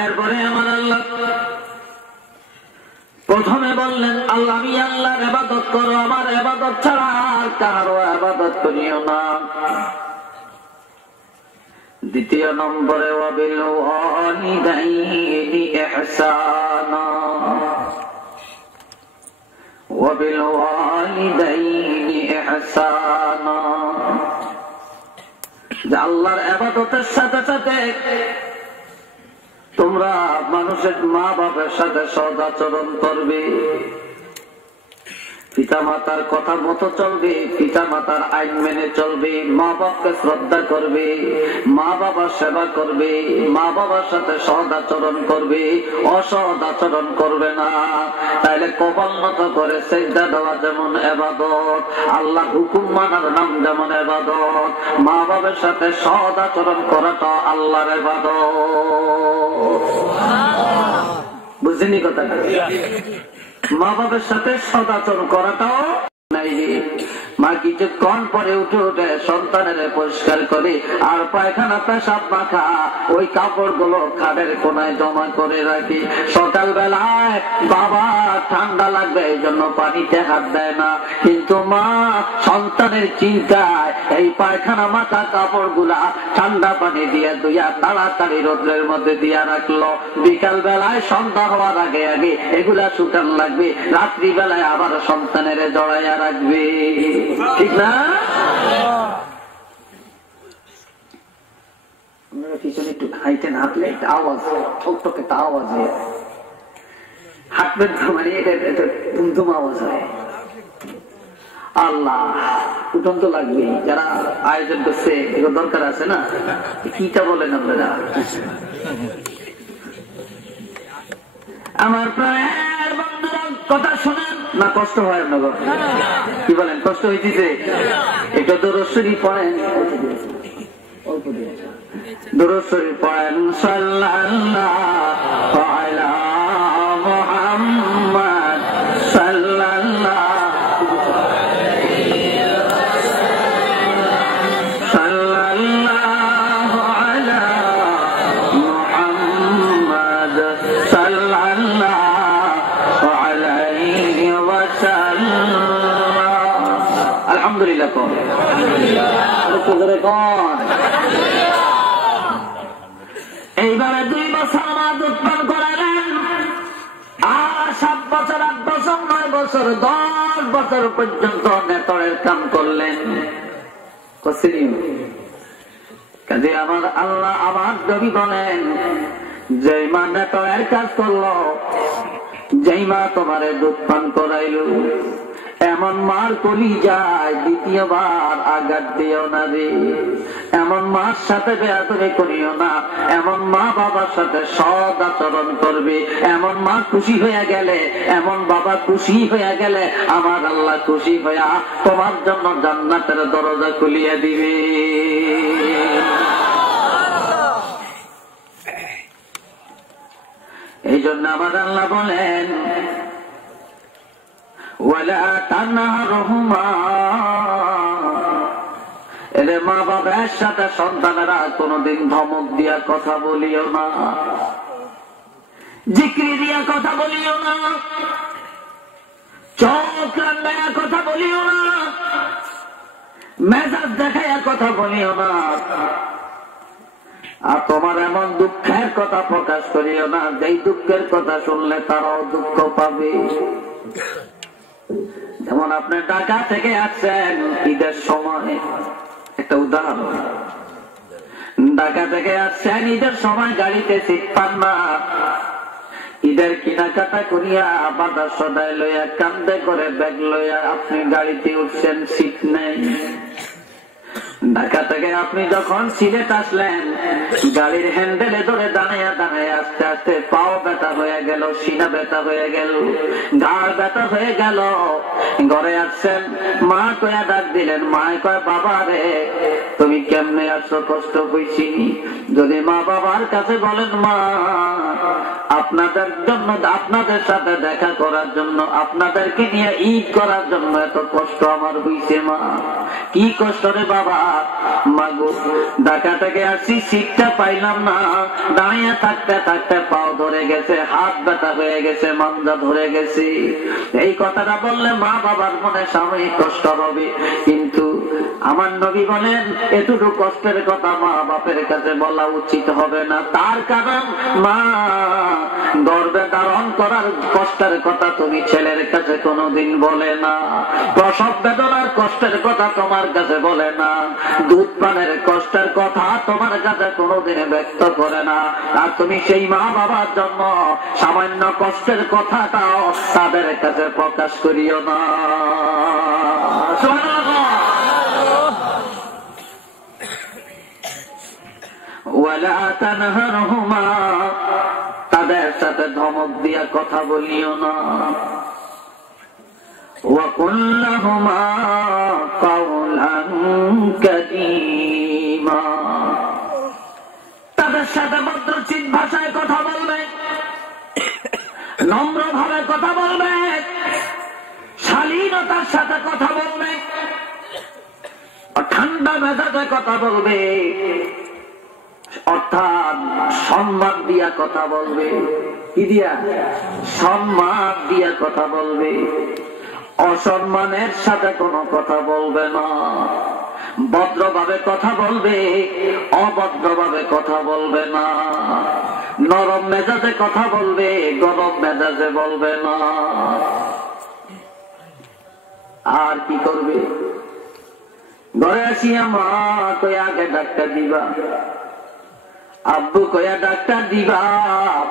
এরপরে আমার আল্লাহ প্রথমে বললেন, আল্লাহ আমি আল্লাহর ইবাদত করো, আমার ইবাদত ছাড়া আর কারো ইবাদত করিও না। দ্বিতীয় নম্বরে ওয়াবিল ওয়ালিদাইনি ইহসানা, ওয়াবিল ওয়ালিদাইনি ইহসানা। যে আল্লাহর ইবাদতের সাথে সাথে তোমরা মানুষের মা বাবার সাথে সদাচরণ করবে, পিতা মাতার কথা মতো চলবে, পিতা মাতার আইন মেনে চলবে, মা বাবাকে শ্রদ্ধা করবে, মা বাবার সেবা করবে, মা বাবার সাথে সদাচরণ করবে, অসদাচরণ করবে না। তাইলে কপাল নত করে সিজদা দেওয়া যেমন ইবাদত, আল্লাহ হুকুম মানার নাম যেমন ইবাদত, মা বাবার সাথে সদাচরণ করাটা আল্লাহর ইবাদত। বুঝছেন কথাটা? মা বাবার সাথে সদাচরণ করাটাও নাই। মা কিছুক্ষণ পরে উঠে উঠে সন্তানের পরিষ্কার করে আর পায়খানা পেশাব মাখা ওই কাপড় গুলো খাটের কোনায় জমা করে রাখি। সকাল বেলায় বাবা ঠান্ডা লাগবে এই জন্য পানিতে হাত দেয় না, কিন্তু মা সন্তানের চিন্তায় এই পায়খানা মাখা কাপড় গুলা ঠান্ডা পানি দিয়ে ধুইয়া তাড়াতাড়ি রোদ্রের মধ্যে দিয়া রাখলো। বিকাল বেলায় সন্ধ্যা হওয়ার আগে আগে এগুলা শুকান লাগবে, রাত্রি বেলায় আবার সন্তানের জড়াইয়া রাখবে। ঠিক না? পিছনে একটু হাইটেন হাঁটলে একটা আওয়াজ, ঠকঠকে একটা আওয়াজ হয়, হাঁটবেন তো মানে এটা ধুমধুম আওয়াজ হয়। আল্লাহ উঠন তো লাগবে, যারা আয়োজন করছে এগুলো দরকার আছে না? কিটা বলেন আপনারা? আমার প্রাণের বন্ধুরা কথা শোনেন না, কষ্ট হয় আপনার? কি বলেন, কষ্ট হইতেছে? এটা দরুদ শরীফ পড়েন, দরুদ শরীফ পড়েন। সাল্লাল্লাহু আলা মুহাম্মদ সাল্লাল্লাহু আলহামদুলিল্লাহ। এইবারে 2 বছর মাদ উৎপাদন করালেন, আর 7 বছর 8 বছর 9 বছর 10 বছর পর্যন্ত নেতরের কাম করলেন। কাজে আমার আল্লাহ আমার নবী বলেন, যেই মা নেতরের কাজ করলো, যেই মা তোমারে দুধ পান করাইল, এমন মার কলিজায় দ্বিতীয়বার আঘাত দিও না রে। এমন মার সাথে বেয়াদবি করিও না। এমন মা বাবার সাথে সৎ আচরণ করবে। এমন মা খুশি হয়ে গেলে, এমন বাবা খুশি হয়ে গেলে আমার আল্লাহ খুশি হইয়া তোমার জন্য জান্নাতের দরজা খুলিয়ে দিবে। এই জন্য আমার আল্লাহ বলেন, ওয়ালা তানহারহুমা, এদের মা বাবার সাথে সন্তানেরা কোনদিন ধমক দিয়া কথা বলিও না, জিক্রি দিয়া কথা বলিও না, চোখ রান্নায়া কথা বলিও না, মেজাজ দেখাইয়া কথা বলিও না। আর তোমার এমন দুঃখের কথা প্রকাশ করিও না যেই দুঃখের কথা শুনলে তারাও দুঃখ পাবে। যেমন আপনি ঢাকা থেকে আসছেন ঈদের সময়, একটা উদাহরণ, ঢাকা থেকে আসছেন ঈদের সময় গাড়িতে সিট পান না, ঈদের কেনাকাটা করিয়া বাজার সদায় লইয়া কান্দে করে ব্যাগ লইয়া আপনি গাড়িতে উঠছেন, সিট নেই। ঢাকা থেকে আপনি যখন সিলেট আসলেন, গাড়ির হ্যান্ডেলে ধরে দাঁড়াইয়া দাঁড়াইয়া আস্তে আস্তে পাও ব্যথা হয়ে গেল, সিনা ব্যথা হয়ে গেল, ঘাড় ব্যথা হয়ে গেল। ঘরে আসছেন, মা কয়া ডাক দিলেন, মায় কয়, বাবা রে তুমি কেমনে আসছো, কষ্ট হইছি? যদি মা বাবার কাছে বলেন, মা আপনাদের জন্য, আপনাদের সাথে দেখা করার জন্য, আপনাদেরকে নিয়ে ঈদ করার জন্য এত কষ্ট আমার হইছে মা। কি কষ্ট রে বাবা? মাগো ঢাকা থেকে আসছি, সিটটা পাইলাম না, দাঁড়িয়ে থাকতে থাকতে পাও ধরে গেছে, হাত ব্যথা হয়ে গেছে, মাঞ্জা ধরে গেছে। এই কথাটা বললে মা বাবার মনে সাময়িক কষ্ট হবে, কিন্তু আমার নবী বলেন এতটুকু কষ্টের কথা মা বাপের কাছে বলা উচিত হবে না। তার কারণ মা গর্ভে ধারণ করার কষ্টের কথা তুমি ছেলের কাছে কোনোদিন বলে না, প্রসব বেদনার কষ্টের কথা তোমার কাছে বলে না, দুধ পানের কষ্টের কথা তোমার কাছে কোনোদিন ব্যক্ত করে না। আর তুমি সেই মা বাবার জন্য সামান্য কষ্টের কথাটাও তাদের কাছে প্রকাশ করিও না। ওয়ালা তানহারহুমা, তাদের সাথে ধমক দিয়া কথা বলিও না। ওয়াকুল লাহুমা কাওলান কারীমা, তাদের সাথে ভদ্রচিত ভাষায় কথা বলবে, নম্রভাবে কথা বলবে, শালীনতার সাথে কথা বলবে, ঠান্ডা মেজাজে কথা বলবে, অর্থাৎ সম্মান দিয়া কথা বলবে। কি দিয়া? সম্মান দিয়া কথা বলবে। অসম্মানের সাথে কোনো কথা বলবে না, ভদ্রভাবে কথা বলবে, অভদ্রভাবে কথা বলবে না, নরম মেজাজে কথা বলবে, গরম মেজাজে বলবে না। আর কি করবে? ঘরে আসিয়া মা কই আগে ডাক্তার দিবা, আব্বু কয়া ডাক্তার দিবা,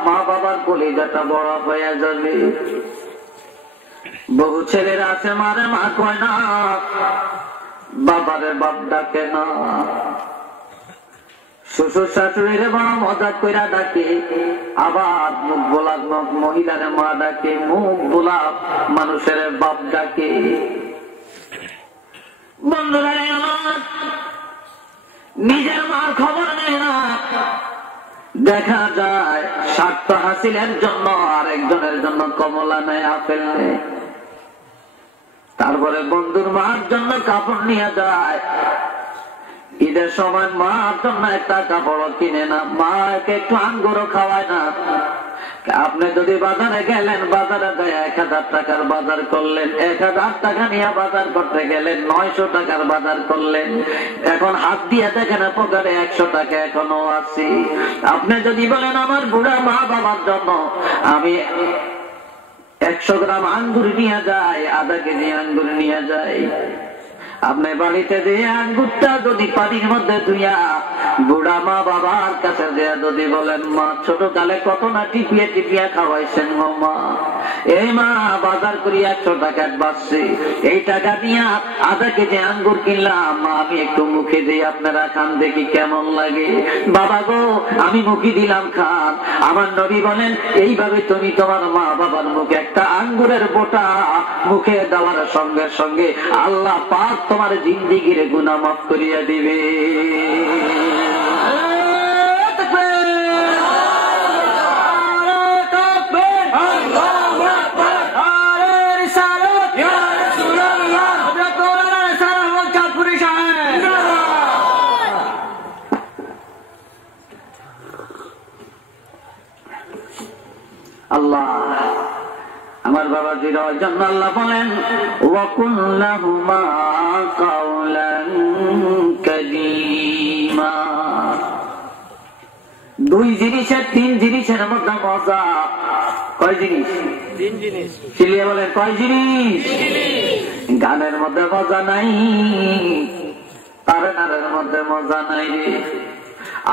মা বাবার কলিজাটা বড় হয়ে যাবে। বহু ছেলেরা আছে মারে মা কয় না, বাবারে বাপ ডাকে না, শ্বশুর শাশুড়িরে বড় মজা কইরা ডাকে, আবার মুখ বোলা মহিলারে মা ডাকে, মুখ বোলা মানুষের বাপ ডাকে। বন্ধুরা আমার নিজের মার খবর নেই না, দেখা যায় স্বার্থ হাসিলের জন্য আরেকজনের জন্য কমলা নেয়, আপেল নেয়, তারপরে বন্ধুর মার জন্য কাপড় নিয়ে যায়। ঈদের সময় মার জন্য একটা কাপড় কিনে না, মাকে একটু আঙ্গুরও খাওয়ায় না। আপনি যদি বাজারে গেলেন, বাজারে 1000 টাকার বাজার করলেন, 1000 টাকা নিয়ে বাজার করতে গেলেন, 900 টাকার বাজার করলেন, এখন হাত দিয়ে দেখেন পকেটে 100 টাকা এখনো আছে। আপনি যদি বলেন আমার বুড়া মা বাবার জন্য আমি 100 গ্রাম আঙ্গুর নিয়ে যাই, আধা কেজি আঙ্গুর নিয়ে যাই, আপনি বাড়িতে যে আঙ্গুরটা যদি পানির মধ্যে ধুইয়া বুড়া মা বাবার কাছে যে যদি বলেন মা ছোটকালে কত না টিপিয়ে টিপিয়া খাওয়াইছেন গো মা, এই মা বাজার করি 100 টাকা বাঁচছে, এই টাকা দিয়া আধা কেজি আঙ্গুর কিনলাম, আমি একটু মুখে দিই, আপনারা খান দেখি কেমন লাগে। বাবা গো আমি মুখে দিলাম, খান। আমার নবী বলেন এইভাবে তুমি তোমার মা বাবার মুখে একটা আঙ্গুরের বোটা মুখে দেওয়ার সঙ্গে সঙ্গে আল্লাহ পাক তোমার জিন্দিগির গুনাহ মাফ করিয়া দিবে। আল্লাহ আমার বাবাজির জন্য আল্লাহ বলেন ওয়াকুল লাহুমা কাওলান কারীমা। 2 জিনিসের 3 জিনিসের মধ্যে মজা। কয় জিনিস? 3 জিনিস। চিলিয়ে বলেন কয় জিনিস? গানের মধ্যে মজা নাই, তারের মধ্যে মজা নাই।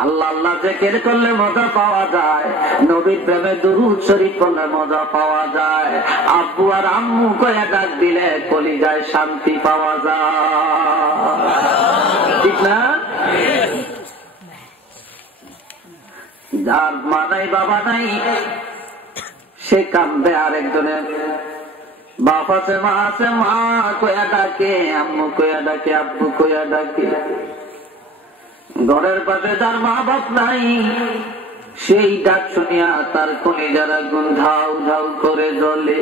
আল্লাহ আল্লাহ জিকির করলে মজা পাওয়া যায়, নবীর প্রেমে দুরূদ শরীফ পড়লে মজা পাওয়া যায়, আব্বু আর আম্মু কয়ে ডাক দিলে কলিজায় শান্তি পাওয়া যায়, ঠিক না? যার মা নাই বাবা নাই সে কান্দে, আরেকজনের বাপ আছে মা আছে, মা কয়া ডাকে, আম্মু কয়া ডাকে, আব্বু কয়া ডাকে। ঘরের পাশে যার মা বাপ নাই সেই ডাক শুনিয়া তার কলিজার আগুন ধাউ ধাউ করে জ্বলে।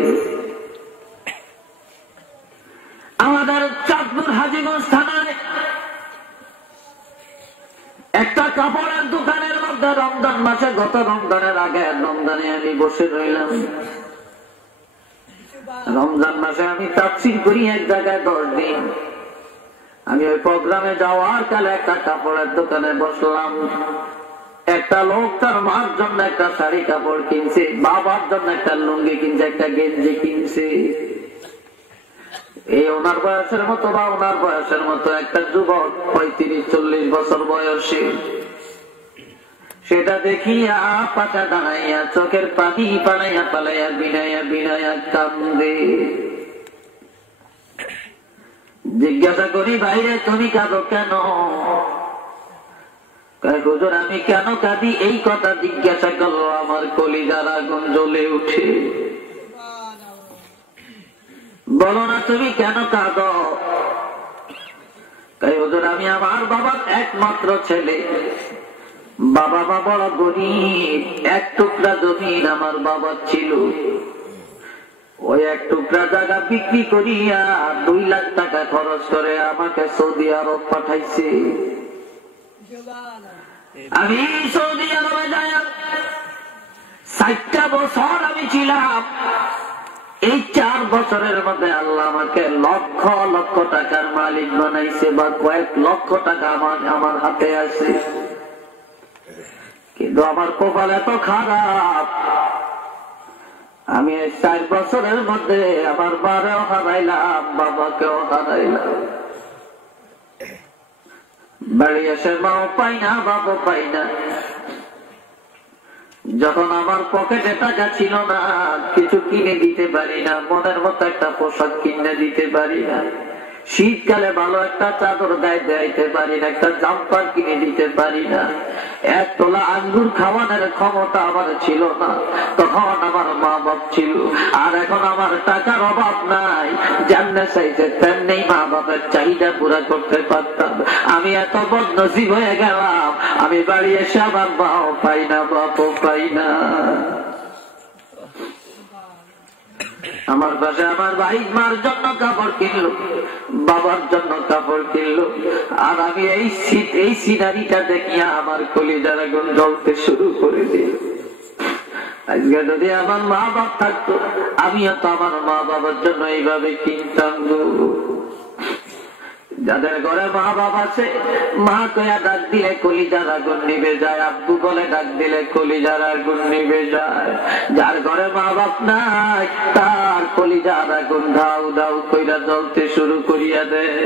আমাদের চাঁদপুর হাজীগঞ্জ থানায় একটা কাপড়ের দোকানের মধ্যে রমজান মাসে, গত রমজানের আগে রমজানে আমি বসে রইলাম। রমজান মাসে আমি তাফসীর করি এক জায়গায় 10 দিন। আমি ওই প্রোগ্রামে যাওয়ার কালে একটা কাপড়ের দোকানে বসলাম। একটা লোক তার মার জন্য একটা শাড়ি কাপড় কিনছে, বাবার জন্য একটা লুঙ্গি কিনছে, একটা গেঞ্জি কিনছে। এই ওনার বয়সের মতো বা ওনার বয়সের মতো একটা যুবক 35-40 বছর বয়সী, সেটা দেখিয়া পাটা দাঁড়াইয়া চোখের পানি পালাইয়া পালাইয়া বিনাইয়া বিনাইয়া কান্দে। জিজ্ঞাসা করি, বাইরে তুমি কাঁদো কেন? হুজুর আমি কেন কাঁদি? এই কথা জিজ্ঞাসা করলো, আমার কলিজার আগুন জ্বলে উঠে। বলো না তুমি কেন কাঁদো? হুজুর আমি আমার বাবার একমাত্র ছেলে, বাবা মা বড় গরিব, এক টুকরা জমিন আমার বাবার ছিল। ওই এক টুকরা জায়গা বিক্রি করিয়া 2 লাখ টাকা খরচ করে আমাকে সৌদি আরব পাঠাইছে। আমি সৌদি আরবে যাই 4টা বছর আমি ছিলাম। এই 4 বছরের মধ্যে আল্লাহ আমাকে লক্ষ লক্ষ টাকার মালিক বানাইছে, বা কয়েক লক্ষ টাকা আমার হাতে আছে। কিন্তু আমার কপাল এত খারাপ, আমি 4 বছরের মধ্যে আমার মারেও হারাইলাম, বাবাকেও হারাইলাম। বাড়ি এসে মাও পাই না, বাবা পাই না। যখন আমার পকেটে টাকা ছিল না, কিছু কিনে দিতে পারি না, মনের মতো একটা পোশাক কিনে দিতে পারি না, শীতকালে ভালো একটা চাদর গায়ে দেখাইতে পারি না, একটা জাম্পার কিনে দিতে পারি না, 1 তোলা আঙ্গুর খাওয়ানোর ক্ষমতা আমার ছিল না। তখন আমার মা বাপ ছিল। আর এখন আমার টাকার অভাব নাই, যেমনে চাইছে তেমনি মা বাপের চাহিদা পুরা করতে পারতাম। আমি এত বদনসিব হয়ে গেলাম, আমি বাড়ি এসে আমার মাও পাই না, বাপও পাই না। আমার পাশে আমার ভাই মার জন্য কাপড় কিনলো, বাবার জন্য কাপড় কিনলো, আর আমি এই সিনারিটা দেখিয়া আমার কলিজার আগুন জ্বলতে শুরু করে দিল। আজকে যদি আমার মা বাপ থাকতো, আমিও তো আমার মা বাবার জন্য এইভাবে কিনতাম। যাদের ঘরে মা বাপ আছে, মা কয়া ডাক দিলে কলিজার আগুন নিভে যায়, আব্বু বলে ডাক দিলে কলিজার আগুন নিভে যায়। যার ঘরে মা বাপ নাই, তার কলিজার আগুন ধাউ ধাউ কইরা জ্বলতে শুরু করিয়া দেয়।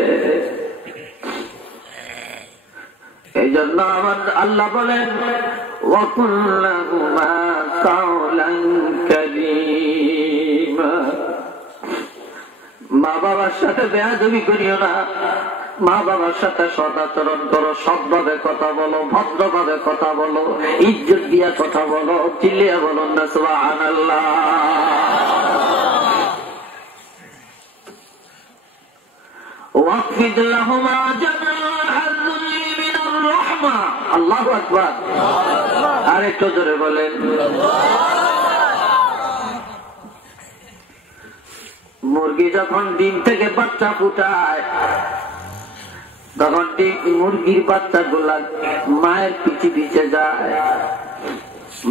এই জন্য আমার আল্লাহ বলেন, ওয়াকুল লাহুমা কাওলান কারীমা। মা বাবার সাথে বেয়াদবি করিও না, মা বাবার সাথে সদাচরণ করো, সৎভাবে কথা বলো, ভদ্রভাবে কথা বলো, ইজ্জত দিয়া কথা বলো, চিল্লিয়া বলুন না সুবহানাল্লাহ। ওয়াকফিদ লাহুমা জানাহাল যুল্লি মিনার রাহমা। আল্লাহু আকবার। আরেকটু জোরে বলেন। মুরগি যখন ডিম থেকে বাচ্চা ফুটায়, তখন মুরগির বাচ্চাগুলা মায়ের পিছে পিছে যায়।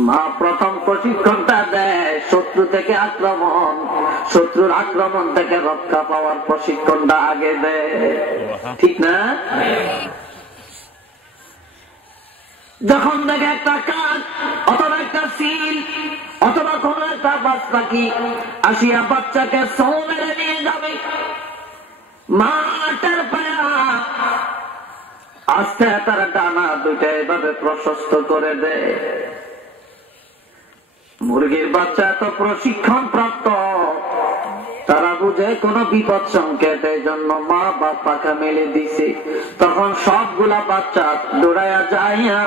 মা প্রথম প্রশিক্ষণটা দেয় শত্রু থেকে আক্রমণ, শত্রুর আক্রমণ থেকে রক্ষা পাওয়ার প্রশিক্ষণটা আগে দেয়, ঠিক না? যখন দেখে একটা কাক অথবা একটা সিল অথবা কোন একটা বাজ পাখি আসিয়া বাচ্চাকে সৌ মেরে নিয়ে যাবে, মাটার পায়া আস্তে তার ডানা দুইটা এভাবে প্রশস্ত করে দেয়। মুরগির বাচ্চা তো প্রশিক্ষণ প্রাপ্ত, তারা বুঝে কোন বিপদ সংকেত, এই জন্য মা বাপ পাখা মেলে দিছে। তখন সবগুলা বাচ্চা দৌড়াইয়া যাইয়া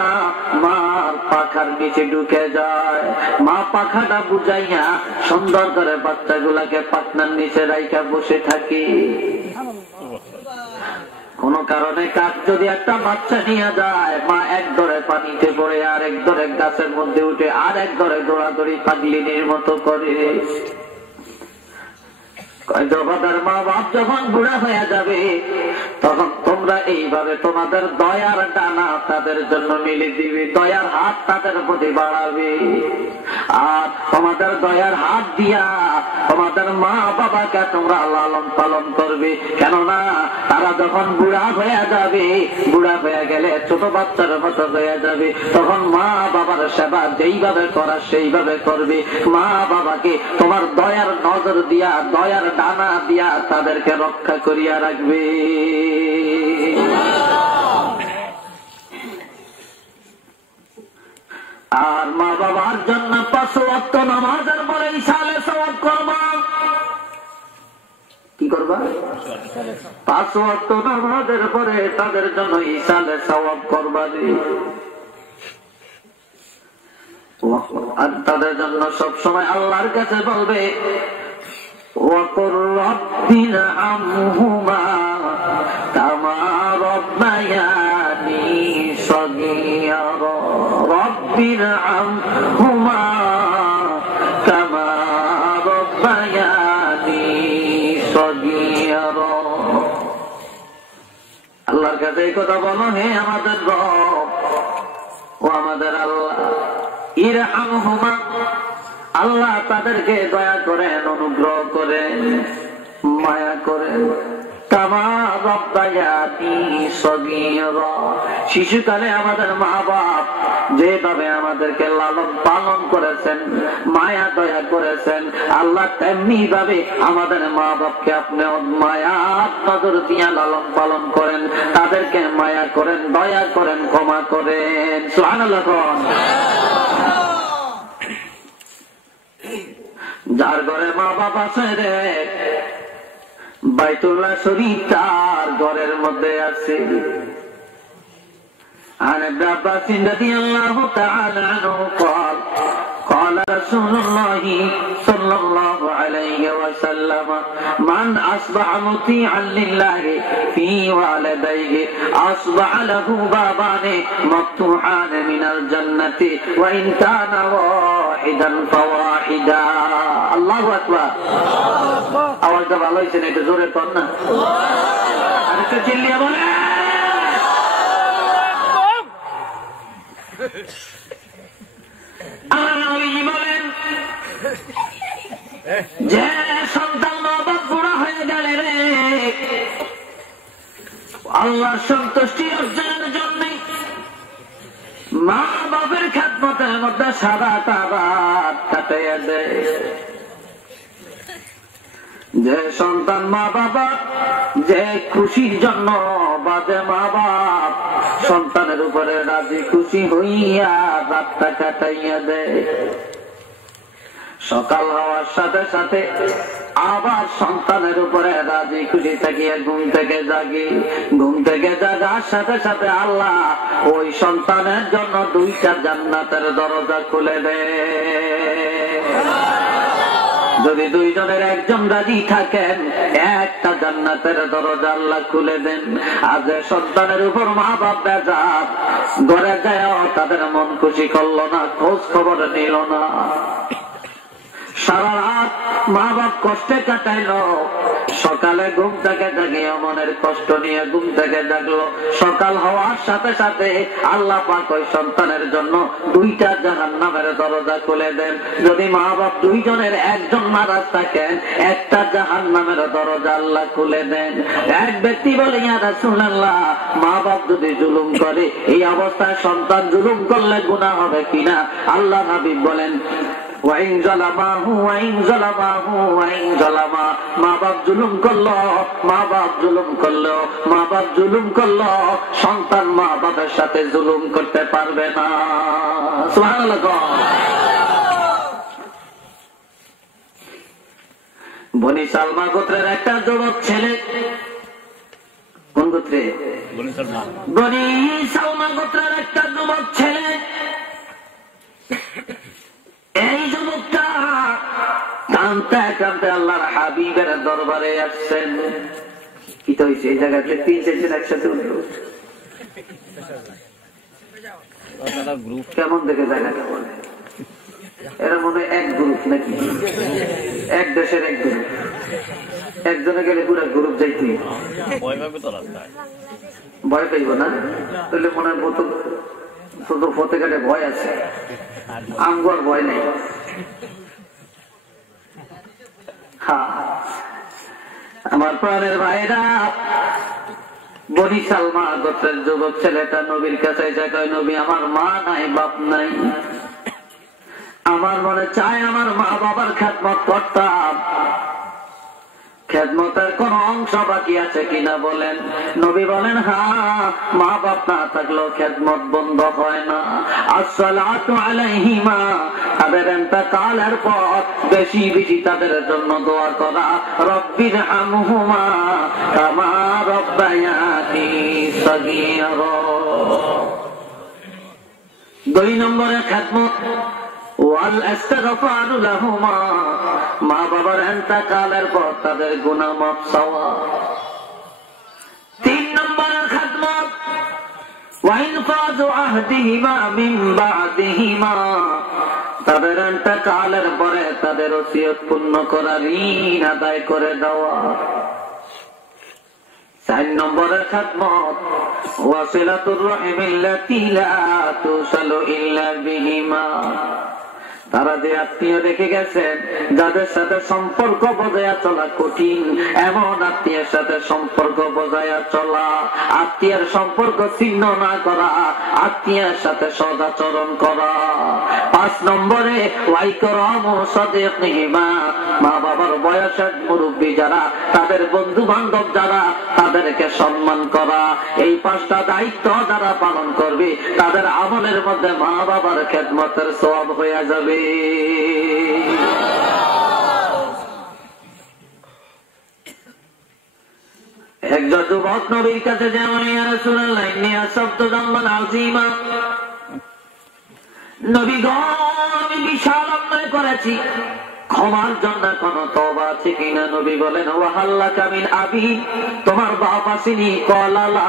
মার পাখার নিচে ঢুকে যায়। মা পাখাটা বুঝাইয়া সুন্দর করে বাচ্চাগুলাকে পাখনার নিচে রাইখা বসে থাকি। কোন কারণে কাক যদি একটা বাচ্চা নিয়ে যায়, মা এক ধরে পানিতে পড়ে, আর এক ধরে গাছের মধ্যে উঠে, আর এক ধরে দৌড়াদৌড়ি পাগলিনীর মতো করে। মা বাপ যখন বুড়া হয়ে যাবে, তখন তোমরা এইভাবে তোমাদের দয়ার ডানা তাদের জন্য মিলে দিবে, দয়ার হাত তাদের প্রতি বাড়াবে। আর তোমাদের দয়ার হাত দিয়া তোমাদের মা বাবাকে তোমরা লালন পালন করবে। কেননা তারা যখন বুড়া হয়ে যাবে, বুড়া হয়ে গেলে ছোট বাচ্চার মতো হয়ে যাবে, তখন মা বাবার সেবা যেইভাবে করা সেইভাবে করবে। মা বাবাকে তোমার দয়ার নজর দিয়া, দয়ার ডানা দিয়া তাদেরকে রক্ষা করিয়া রাখবে। আর মা বাবার জন্য 5 ওয়াক্ত নামাজের পরে ইসালে সওয়াব করবা। কি করবা? 5 ওয়াক্ত নামাজের পরে তাদের জন্য ইসালে সওয়াব করবা। আর তাদের জন্য সবসময় আল্লাহর কাছে বলবে ওয়াকুর রাব্বির আমহুমা কামা রাব্বায়ানি সগীরা, রাব্বির আমহুমা কামা রাব্বায়ানি সগীরা। আল্লাহর কাছে এই কথা বলো, হে আমাদের রব ও আমাদের আল্লাহ, ইরহামহুমা, আল্লাহ তাদেরকে দয়া করেন, অনুগ্রহ করেন, মায়া করেন। কামা রাব্বায়ানি সগীরা, শিশুকালে আমাদের মা বাপ যেভাবে আমাদেরকে লালন পালন করেছেন, মায়া দয়া করেছেন, আল্লাহ তেমনি ভাবে আমাদের মা বাপকে আপনি মায়া নজর দিয়া লালন পালন করেন, তাদেরকে মায়া করেন, দয়া করেন, ক্ষমা করেন। সুবহানাল্লাহ। যার ঘরে মা বাবা আছে রে, বাইতুল্লাহ শরীফ তার ঘরের মধ্যে আছে। عن ابن عباس رضي الله تعالى عنه قال قال رسول الله صلى الله عليه وسلم من أصبح مطيعا لله في والديه أصبح له بابان مفتوحان من الجنة وإن كان واحدا فواحدا. الله أكبر. أول دفعة الله يسنى تزوري قلنا أنا كتلي يا بولي বলেন যে সন্তান মা বাপ বুড়া হয়ে গেলে রে, আল্লাহর সন্তুষ্টি অর্জনের জন্য মা বাপের খেদমতের মধ্যে সারা রাত কাটাইয়া দেয়। যে সন্তান মা বাবা যে খুশির জন্য বা যে মা বাপ সন্তানের উপরে রাজি খুশি হইয়া রাতটা কাটাইয়া দেয়, সকাল হওয়ার সাথে সাথে আবার সন্তানের উপরে রাজি খুশি থাকিয়া ঘুম থেকে জাগে, ঘুম থেকে জাগার সাথে সাথে আল্লাহ ওই সন্তানের জন্য 2টা জান্নাতের দরজা খুলে দেয়। যদি 2 জনের একজন রাজি থাকেন, একটা জান্নাতের দরজা আল্লাহ খুলে দেন। আর যে সন্তানের উপর মা বাপ বেজার, ঘরে যায় তাদের মন খুশি করলো না, খোঁজ খবর নিল না, সারা রাত মা বাপ কষ্টে কাটাইলো, সকালে ঘুম থেকে জাগিয়ে মনের কষ্ট নিয়ে ঘুম থেকে জাগলো, সকাল হওয়ার সাথে সাথে আল্লাহ পাক ওই সন্তানের জন্য 2টা জাহান্নামের দরজা খুলে দেন। যদি মা বাপ 2 জনের একজন নারাজ থাকেন, একটা জাহান্নামের দরজা আল্লাহ খুলে দেন। এক ব্যক্তি বলে ইয়া রাসূলুল্লাহ, মা বাপ যদি জুলুম করে, এই অবস্থায় সন্তান জুলুম করলে গুনাহ হবে কিনা? আল্লাহ হাবিব বলেন মা বাপ জুলুম করলো, মা বাপ জুলুম করলো, মা বাপ জুলুম করলো, সন্তান মা বাপের সাথে জুলুম করতে পারবে না। সুবহানাল্লাহ। বনি সালমা গোত্রের একটা যুবক ছেলে, কোন গোত্রে? বনি সালমা গোত্রের একটা যুবক ছেলে। এই যুবকটা কাঁদতে কাঁদতে আল্লাহর হাবিবের দরবারে আসছেন। কি তো হয়েছে? এই জায়গাতে 3-4 জন একসাথে উঠলো, কেমন দেখে জায়গাটা বলে? এরা মনে হয় এক গ্রুপ নাকি, এক দেশের এক গ্রুপ, একজনে গেলে পুরো গ্রুপ যাইতে। ভয় পাইব না? তাহলে মনে হয় ছোট ফতে কাটে ভয় আছে, আঙ্গুর ভয় নেই। আমার প্রাণের ভাইরা, বনি সালমা গোত্রের যুবক ছেলেটা নবীর কাছে এসে কয়, নবী আমার মা নাই বাপ নাই, আমার মনে চায় আমার মা বাবার খেদমত করতাম, খেদমতের কোন অংশ বাকি আছে কিনা বলেন। নবী বলেন, হ্যাঁ, মা বাপ না থাকলেও খেদমত বন্ধ হয় না। আসসালাতু আলাইহিমা, তাদের ইন্তেকালের পর বেশি বেশি তাদের জন্য দোয়া করা, রব্বির হামহুমা কামা রব্বায়ানি সগীরা। 2 নম্বরে খেদমত ওয়াল ইস্তিগফারু লাহুমা, মা বাবার ইন্তেকালের পর তাদের গুনাহ মাফ চাওয়া। 3 নম্বরের খেদমত ওয়া ইনফাযু আহদিহিমা মিন বা'দিহিমা, তাদের ইন্তেকালের পরে তাদের ওসিয়ত পূর্ণ করা, ঋণ আদায় করে দেওয়া। 4 নম্বরের খেদমত ওয়াসিলাতুর রাহিমিল্লাতী লা তুসালু ইল্লা বিহিমা, তারা যে আত্মীয় রেখে গেছেন, যাদের সাথে সম্পর্ক বজায় চলা কঠিন, এমন আত্মীয়ের সাথে সম্পর্ক বজায় চলা, আত্মীয়ের সম্পর্ক ছিন্ন না করা, আত্মীয়ের সাথে সদাচরণ করা। 5 নম্বরে ওয়াইকরামু সাদিকিহিমা, মা বাবার বয়সের মুরব্বী যারা, তাদের বন্ধু বান্ধব যারা, তাদেরকে সম্মান করা। এই 5টা দায়িত্ব যারা পালন করবে, তাদের আমলের মধ্যে মা বাবার খেদমতের সওয়াব হয়ে যাবে। একজন যুবক নবীর কাছে যেমন, ইয়া রাসূলুল্লাহ ইন্নী আসাবতু যামবান আযীমা, নবী গো আমি বিশাল অন্যায় করেছি, ক্ষমার জন্য কোন তওবা আছে কিনা? নবী বলেন, ওয়াহাল্লাকা মিন আবি, তোমার বাপ আসেনি? ক্বালা লা,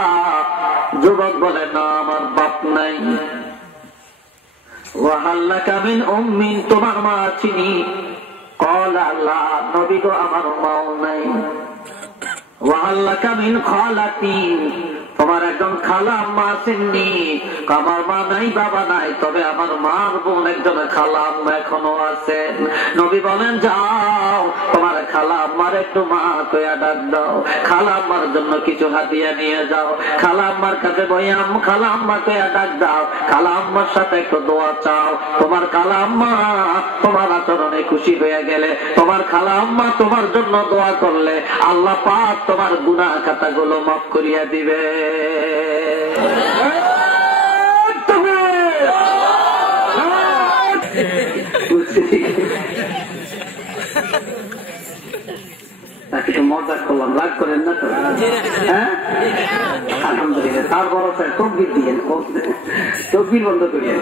যুবক বলে, না আমার বাপ নাই। ওয়াহাল্লাকা মিন উম্মিন, তোমার মা আছেনি? ক্বালা লা, নবী গো আমার মাও নাই। ওয়াহাল্লাকা মিন খালাতিন, তোমার একজন খালা আম্মা আছেননি? আমার মা নাই বাবা নাই, তবে আমার মার বোন একজন খালা আম্মা এখনো আছেন। নবী বলেন, যাও তোমার খালা আম্মার একটু মা কইয়া ডাক দাও, খালা আম্মার জন্য কিছু হাদিয়া নিয়ে যাও, খালা আম্মার কাছে বইয়া খালা আম্মা কইয়া ডাক দাও, খালা আম্মার সাথে একটু দোয়া চাও। তোমার খালা আম্মা তোমার আচরণে খুশি হয়ে গেলে, তোমার খালা আম্মা তোমার জন্য দোয়া করলে, আল্লাহ পাক তোমার গুনাহ খাতাগুলো মাফ করিয়া দিবে। মজা করলাম, রাগ করেন না তো? হ্যাঁ, আলহামদুলিল্লাহ। তারপর তকবীর দিয়েন, তকবীর বন্ধ করিয়ে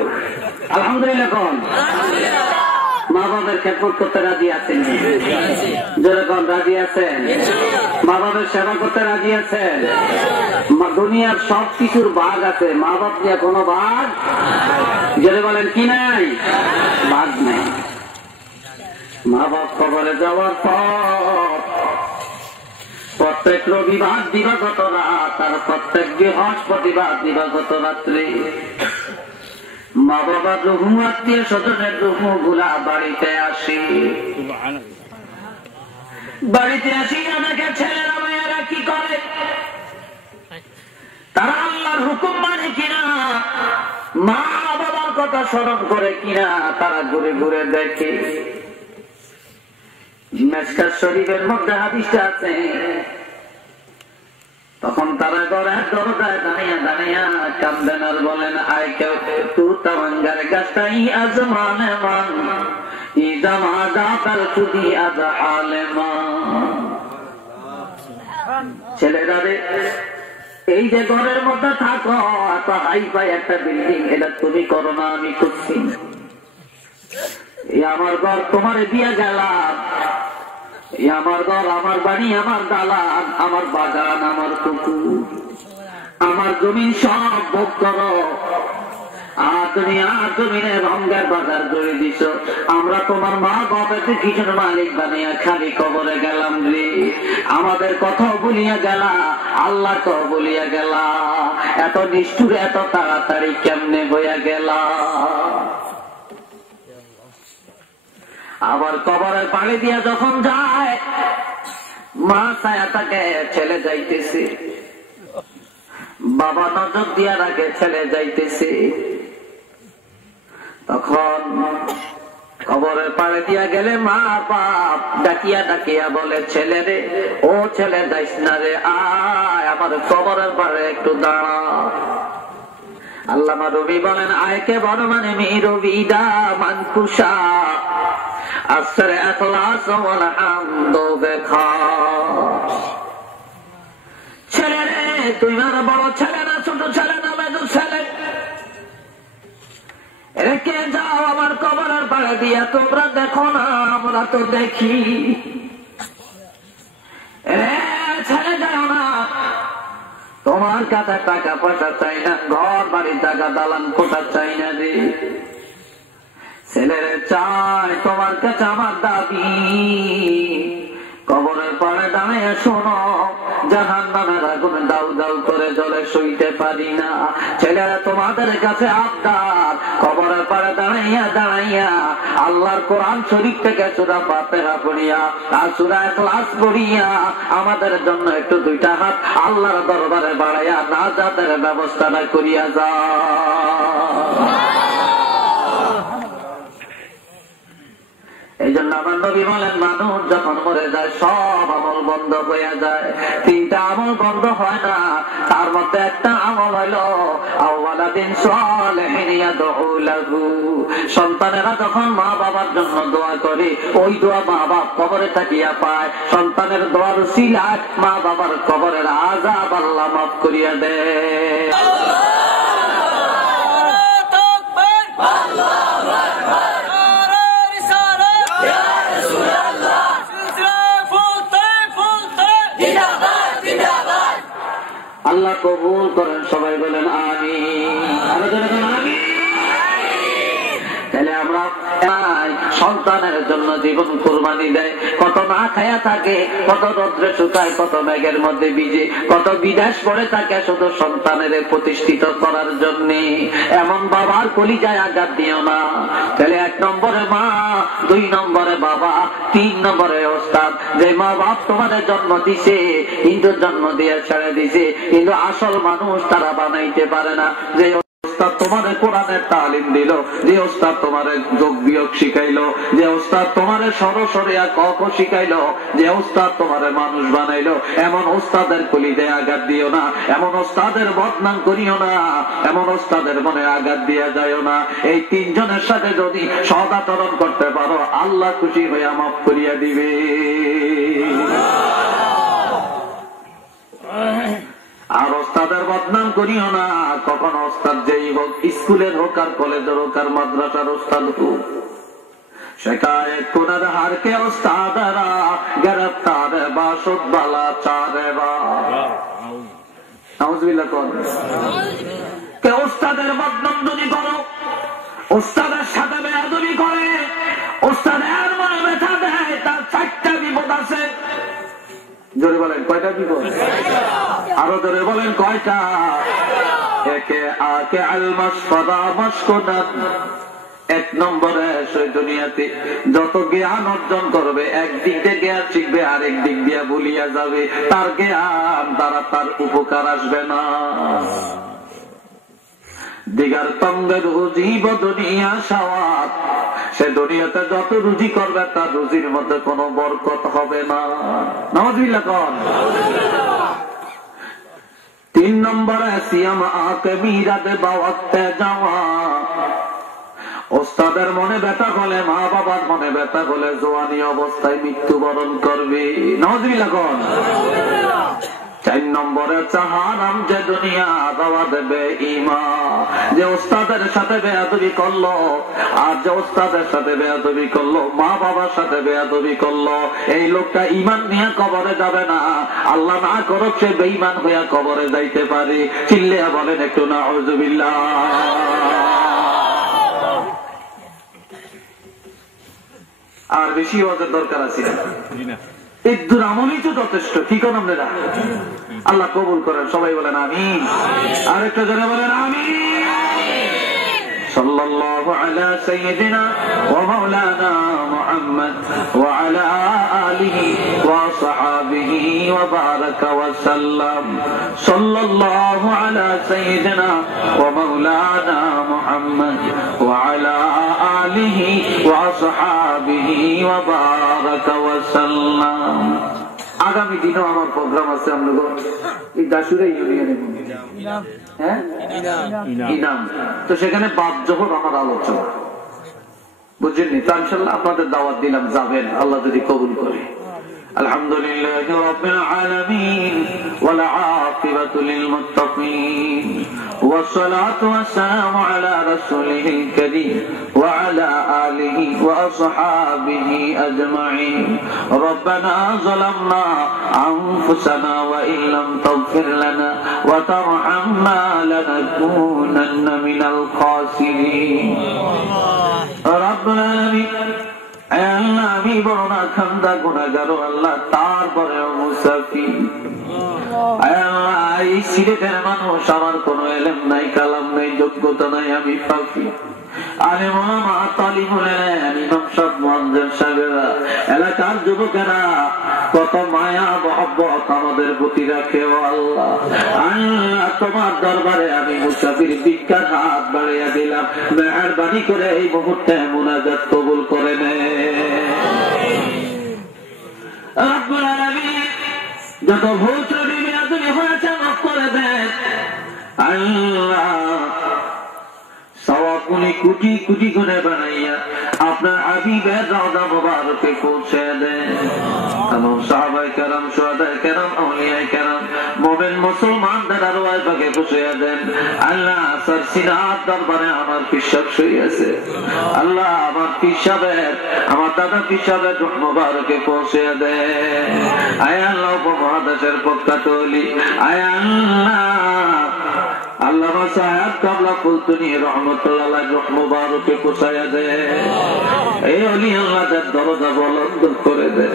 আলহামদুলিল্লাহ। কোন মা বাবার খেদমত করতে রাজি আছেন? যেরকম রাজি আছেন? মা বাবার সেবা করতে রাজি আছেন? দুনিয়ার সব কিছুর ভাগ আছে, মা বাপ নিয়ে কোনো ভাগ, যেটা বলেন কি নাই, ভাগ নাই। মা বাপ কবরে যাওয়ার পর প্রত্যেক রবিবার দিবাগত রাত আর প্রত্যেক বৃহস্পতিবার দিবাগত রাত্রে মা বাবার রুহু, আত্মীয় স্বজনের রুহু গুলা বাড়িতে আসি। বাড়িতে আসি আমাকে ছেলেরা মেয়েরা কি করে, তারা আল্লাহর হুকুম মানে কিনা, মা বাবার কথা স্মরণ করে কিনা, তারা ঘুরে ঘুরে দেখে। মেশকাত শরীফের মধ্যে হাদিসটা আছে, তখন তারা ঘরের দরজায় দাঁড়িয়ে দাঁড়িয়ে কান্দেন আর বলেন, আয় কেউ তু তামাঙ্গার গাছটাই আজ মানে মান, ইদা মা দাতার চুদি আজ আলেমা। ছেলেরা রে, এই যে ঘরের মধ্যে থাকো, এত হাই ফাই একটা বিল্ডিং, এটা তুমি করো না, আমি করছি। আমার ঘর তোমারে দিয়ে গেলাম, আমার ঘর, আমার বাড়ি, আমার দালান, আমার বাগান, আমার পুকুর, আমার জমি সব ভোগ করো। আর তুমি রঙের বাজার করে দিছ। আমরা তোমার মা বাবাকে কিসের মালিক বানিয়ে খালি কবরে গেলাম রে। আমাদের কথা বলিয়া গেলা, আল্লাহ তো বলিয়া গেলা, এত নিষ্ঠুর এত তাড়াতাড়ি কেমনে হইয়া গেলা। আবার কবরের পাড়ি দিয়া যখন যায়, মা ছায়া তাকে ছেলে যাইতেছে, বাবা নজর দিয়া রাখে ছেলে যাইতেছে। তখন কবরের পাড়ে দিয়া গেলে মা বাপ ডাকিয়া ডাকিয়া বলে, ছেলে রে, ও ছেলে যাইস না রে, আয় আমার কবরের পাড়ে একটু দাঁড়া। আল্লামা রবি বলেন, আয়কে বড় মানে রবিদা মানকুশা আসরে এখলাস ওয়াল হামদ বেখা। ছেলে রে, তুই আমার বড় ছেলে না, ছোট ছেলে না, মেজো ছেলে, রেখে যাও আমার কবরের পাড়ে দিয়া। তোমরা দেখো না, আমরা তো দেখি। ছেড়ে যাও না, তোমার কাছে টাকা পয়সা চাই না, ঘর বাড়ি টাকা দালান কোটা চাই না রে। ছেলেরে চাই তোমার কাছে আমার দাবি। কবরের পাড়ে দাঁড়িয়ে শোনো, জাহান্নামের আগুন দাউ দাউ করে জ্বলে সইতে পারি না। ছেলেরা তোমাদের কাছে আবদার, কবরের পাড়ে দাঁড়াইয়া দাঁড়াইয়া আল্লাহর কোরআন শরীফ থেকে সূরা ফাতিহা পড়িয়া আর সূরা ইখলাস পড়িয়া আমাদের জন্য একটু দুইটা হাত আল্লাহর দরবারে বাড়াইয়া নাজাতের ব্যবস্থাটা করিয়া যাও। এই জন্য আমার নবী বলেন, মানুষ যখন মরে যায় সব আমল বন্ধ হয়ে যায়। তিনটা আমল বন্ধ হয় না, তার মধ্যে একটা আমল হইল আওয়ালাদিন সালেহিন ইয়াদউ লাহু। সন্তানেরা যখন মা বাবার জন্য দোয়া করে, ওই দোয়া মা বাপ কবরে থাকিয়া পায়। সন্তানের দোয়ার উসিলায় মা বাবার কবরের আযাব আল্লাহ মাফ করিয়া দেয়। আল্লাহ কবুল করেন, সবাই বলেন আমিন। তাহলে আমরা সন্তানের জন্য জীবন কুরবানি দেয়, কত না খায়া থাকে, কত রৌদ্রে শুকায়, কত মেঘের মধ্যে ভিজে, কত বিদেশ পড়ে থাকে শুধু সন্তানের প্রতিষ্ঠিত করার জন্য। এমন বাবার কলিজায় আঘাত দিও না। তাহলে 1 নম্বরে মা, 2 নম্বরে বাবা, 3 নম্বরে ওস্তাদ। যে মা বাপ তোমাদের জন্ম দিছে, কিন্তু জন্ম দিয়ে ছেড়ে দিছে, কিন্তু আসল মানুষ তারা বানাইতে পারে না। যে ওস্তাদ তোমাদের কোরআনের তালিম দিল, যে ওস্তাদ তোমাদের যোগ বিয়োগ শিখাইলো, যে ওস্তাদ তোমাদের সরসরিয়া ক খ শিখাইলো, যে ওস্তাদ তোমাদের মানুষ বানাইলো, এমন ওস্তাদের কলিজায় আঘাত দিও না, এমন ওস্তাদের বদনাম করিও না, এমন ওস্তাদের মনে আঘাত দিয়া যাইও না। এই 3 জনের সাথে যদি সদাচরণ করতে পারো, আল্লাহ খুশি হইয়া মাফ করিয়া দিবে। আর ওস্তাদের বদনাম করিও না। কখন ওস্তাদ যেই হোক, স্কুলের হোক আর কলেজের হোক আর মাদ্রাসার ওস্তাদ হোক, শিকায়েত কুনার হার কে ওস্তাদরা গ্রেফতার বাসুদ বালা চারে বা। নাউজুবিল্লাহ কোন কে ওস্তাদের বদনাম যদি করো, ওস্তাদের সাথে বেয়াদবি করে, ওস্তাদের মনে ব্যথা দেয়, তার 4টা বিপদ আছে। জোরে বলেন কয়টা বিপদ? আরো জোরে বলেন কয়টা? একে আকে আল মাসফাদা মাসকুনাত। 1 নম্বরে সেই দুনিয়াতে যত জ্ঞান অর্জন করবে, একদিক দিয়ে জ্ঞান শিখবে, আরেক দিক দিয়ে ভুলিয়া যাবে, তার জ্ঞান দ্বারা তার উপকার আসবে না। দিগার তঙ্গের রুজিব দুনিয়া সাওয়াত। সে দুনিয়াতে যত রুজি করবে, তার রুজির মধ্যে কোনো বরকত হবে না। নাউজুবিল্লাহ কোন। 3 নম্বরে সিয়াম আকে মিরাদে বাওয়াতে যাওয়া। ওস্তাদের মনে ব্যথা হলে, মা বাবার মনে ব্যথা হলে জওয়ানি অবস্থায় মৃত্যুবরণ করবে। নাউজুবিল্লাহ কোন। 4 নম্বরে চাহারাম যে দুনিয়া দাওয়া দেবে ঈমান। যে ওস্তাদের সাথে বেয়াদবি করলো, আর যে ওস্তাদের সাথে বেয়াদবি করলো, মা বাবার সাথে বেয়াদবি করলো, এই লোকটা ঈমান নিয়ে কবরে যাবে না। আল্লাহ না করুক সে বেঈমান হইয়া কবরে যাইতে পারে। চিল্লিয়া বলেন একটু নাউজুবিল্লাহ। আর বেশি ওয়াজের দরকার আছে না, এই আমলই তো যথেষ্ট। কি কোন আপনারা? আল্লাহ কবুল করেন, সবাই বলেন আমিন। আরেকটা জনে বলেন আমিন। সাল্লাল্লাহু আলা সাইয়্যিদিনা ওয়া মাওলানা মুহাম্মদ ওয়া আলা আলিহি ওয়া সাহাবিহি ওয়া বারাকা ওয়া সাল্লাম। সাল্লাল্লাহু আলা সাইয়্যিদিনা ওয়া মাওলানা মুহাম্মদ ওয়া আলা আলিহি ওয়া সাহাবিহি ওয়া বারাকা ওয়া সাল্লাম। আগামী দিনও আমার প্রোগ্রাম আছে। আমরা এই দাসুরা ইউনিয়নে ইনাম, তো সেখানে বাদ জোহর আমার আলোচনা, বুঝলেন? তো ইনশাআল্লাহ আপনাদের দাওয়াত দিলাম, যাবেন আল্লাহ যদি কবুল করে। আলহামদুলিল্লাহি রাব্বিল আলামিন ওয়াল আকিবাতু লিল মুত্তাকিন ওয়াসসালাতু ওয়াসসালামু আলা রাসূলিহিল কারীম ওয়া আলা আলিহি ওয়া আসহাবিহি আজমাইন। রব্বানা যালামনা আনফুসানা ওয়া ইল্লাম তাগফির লানা ওয়া তারহামনা লানাকুনান্না মিনাল খাসিরিন। রব্বুল আলামিন, আল্লাহ আমি বড় না খান্দা গুনাহগার আল্লাহ, তারপরেও মুসাফির। আল্লাহ এই সিলেটের মানুষ, আমার কোনো ইলম নাই, কালাম নাই, যোগ্যতা নাই, আমি ফাঁকি। আলেম ওলামা, তালিবুল ইলম, ইমাম সাহেব, মুয়াজ্জিন সাহেবেরা, এলাকার যুবকেরা কত মায়া মহব্বত আমাদের প্রতি রাখে। ও আল্লাহ, আল্লাহ তোমার দরবারে আমি মুসাফির ভিক্ষার হাত বাড়িয়ে দিলাম, মেহেরবানি করে এই মুহূর্তে মুনাজাত কবুল করে নে। রব্বুল আলামিন, যত ভুল ত্রুটি বিরাদুরি হয়েছে মাফ করে দেন আল্লাহ। সওয়াবগুলি কোটি কোটি গুণে বানাইয়া আপনার হাবিবের রওজা মুবারকে পৌঁছে দেন। তামাম সাহাবায়ে কেরাম, শুহাদায়ে কেরাম, আউলিয়ায়ে কেরাম, মুমিন মুসলমানদের আরওয়াহ পাকে পৌঁছে দেন আল্লাহ। সরসিনার দরবারে আমার পিসাব শুয়ে আছে আল্লাহ, আমার পিসাবের, আমার দাদা পিসাবের রূহ মুবারকে পৌঁছে দেন। আয় আল্লাহ, উপমহাদেশের প্রখ্যাত ওলি, আয় আল্লাহ, আল্লামা সাহেব কাবলা ফুলতুনি রহমতুল্লাহ আলাইহি রূহ মুবারকে পৌঁছায়া দে। এই ওলি আল্লাহর দরজা বুলন্দ করে দে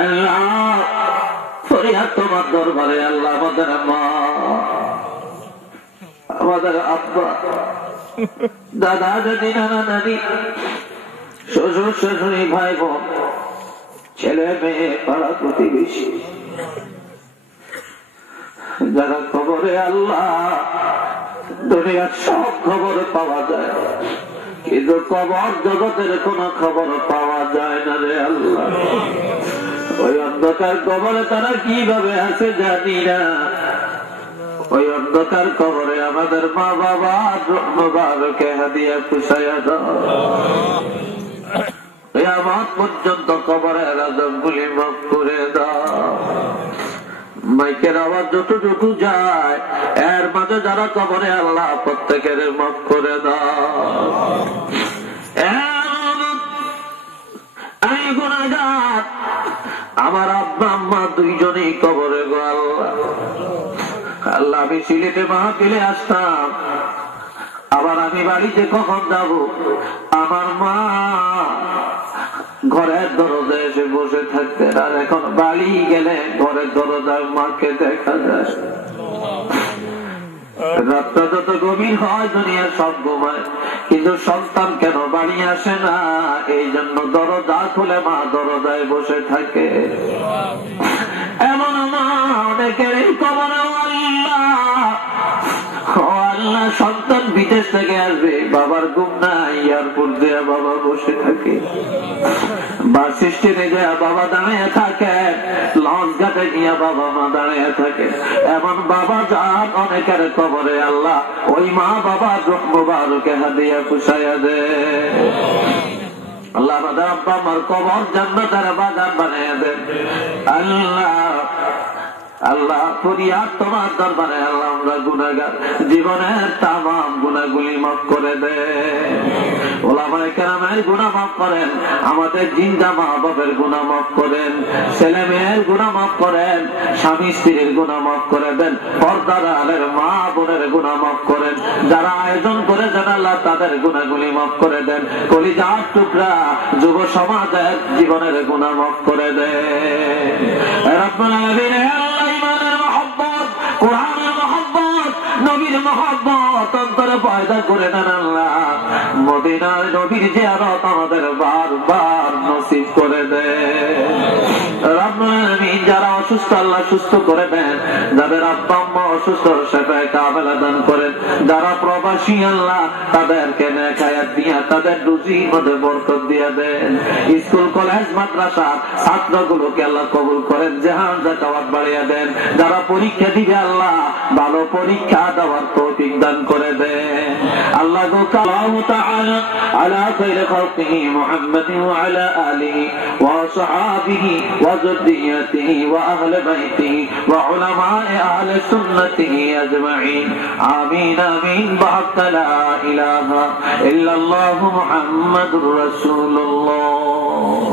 আল্লাহ। ফরিয়াদ তোমার দরবারে আল্লাহ। আমাদের মা, আমাদের আব্বা, দাদা দাদি, নানা নানি, শ্বশুর শাশুড়ি, ভাই বোন, ছেলে মেয়ে, পাড়া প্রতিবেশী, যারা খবরে আল্লাহ, দুনিয়ার সব খবর পাওয়া যায় কিন্তু কবর জগতের কোন খবর পাওয়া যায় না রে আল্লাহ। ওই অন্ধকার কবরে তারা কিভাবে আছে জানি না। ওই অন্ধকার কবরে আমাদের মা বাবা মুবারকে হাদিয়া খুশায়া দাও। কিয়ামত পর্যন্ত কবরের আযাবগুলি মাফ করে দাও। মাইকের আওয়াজ যতটুকু যায় এর মাঝে যারা কবরে আল্লাহ প্রত্যেকের মাফ করে দাও। গুনাহগার আমার আব্বা আম্মা দুইজনেই কবরে গো আল্লাহ। আল্লাহ, আমি সিলেটে মাহফিলে আসতাম, আবার আমি বাড়িতে কখন যাব, আমার মা ঘরের দরজায় এসে বসে থাকতেন, আর এখন বাড়ি গেলে ঘরের দরজায় মাকে দেখা যায়। রাতটা যত গভীর হয় দুনিয়ার সব ঘুমায়, কিন্তু সন্তান কেন বাড়ি আসে না? এই জন্য দরজা খুলে মা দরজায় বসে থাকে। এমন মা অনেকের কবরে আল্লাহ, সন্তান বিদেশ থেকে আসবে, বাবার ঘুম নাই, এয়ারপোর্ট দেয়া বাবা বসে থাকে, বাস স্টেশনে দেয়া বাবা দাঁড়িয়ে থাকে, লঞ্চ ঘাটে গিয়া বাবা মা দাঁড়িয়ে থাকে। এমন বাবা যান অনেকের কবরে আল্লাহ, ওই মা বাবা রূহ মুবারকে হাদিয়া খুশায়া দে আল্লাহ। আমাদের আব্বা আমার কবর জান্নাতের বাগান বানিয়ে দেন আল্লাহ। আল্লাহ, ফরিয়াদ তোমার দরবারে আল্লাহ, আমরা গুনাহগার, জীবনের তামাম গুনাহগুলি মাফ করে দে। ওলামায়ে কেরামের গুনাহ মাফ করেন, আমাদের জিন্দা মা বাবার গুনাহ মাফ করেন, ছেলে মেয়ের গুনাহ মাফ করেন, স্বামী স্ত্রীর গুনাহ মাফ করে দেন, পর্দার আলের মা বোনের গুনাহ মাফ করেন, যারা আয়োজন করেছেন আল্লাহ তাদের গুনাহগুলি মাফ করে দেন, কলিজার টুকরা যুব সমাজের জীবনের গুনাহ মাফ করে দেন। রব্বুল আলামিন, আল্লাহ ঈমানের মহব্বত, কোরআনের মহব্বত, নবীর মহব্বত অন্তরে পয়দা করে দেন আল্লাহ। মদিনার নবীর জিয়ারত আমাদের বারবার নসিব করে দেন। রব্বুল আলামিন, যারা অসুস্থ আল্লাহ সুস্থ করে দেন, যাদের আব্বা আম্মা অসুস্থ সেফায়ে কামেলা দান করেন, যারা প্রবাসী আল্লাহ তাদেরকে নেক হায়াত দিয়া তাদের রুজির মধ্যে বরকত দিয়া দেন। স্কুল কলেজ মাদ্রাসা ছাত্রগুলোকে আল্লাহ কবুল করেন, জাহান জাকাত বাড়িয়ে দেন। যারা পরীক্ষা দিবে আল্লাহ ভালো পরীক্ষা দেওয়ার তৌফিক দান করে দেন। আল্লাহ তাআলা আলা খায়রি খালকিহি মুহাম্মাদিন ওয়া আলা আলিহি ওয়া সাহাবিহি ওয়া যুররিয়াতিহি ওয়া আহলি বাইতিহি ওয়া উলামায়ে আহলি সুন্নতিহি আজমাইন। আমিন আমিন। বাহাক্কা লা ইলাহা ইল্লাল্লাহু মুহাম্মাদুর রাসূলুল্লাহ।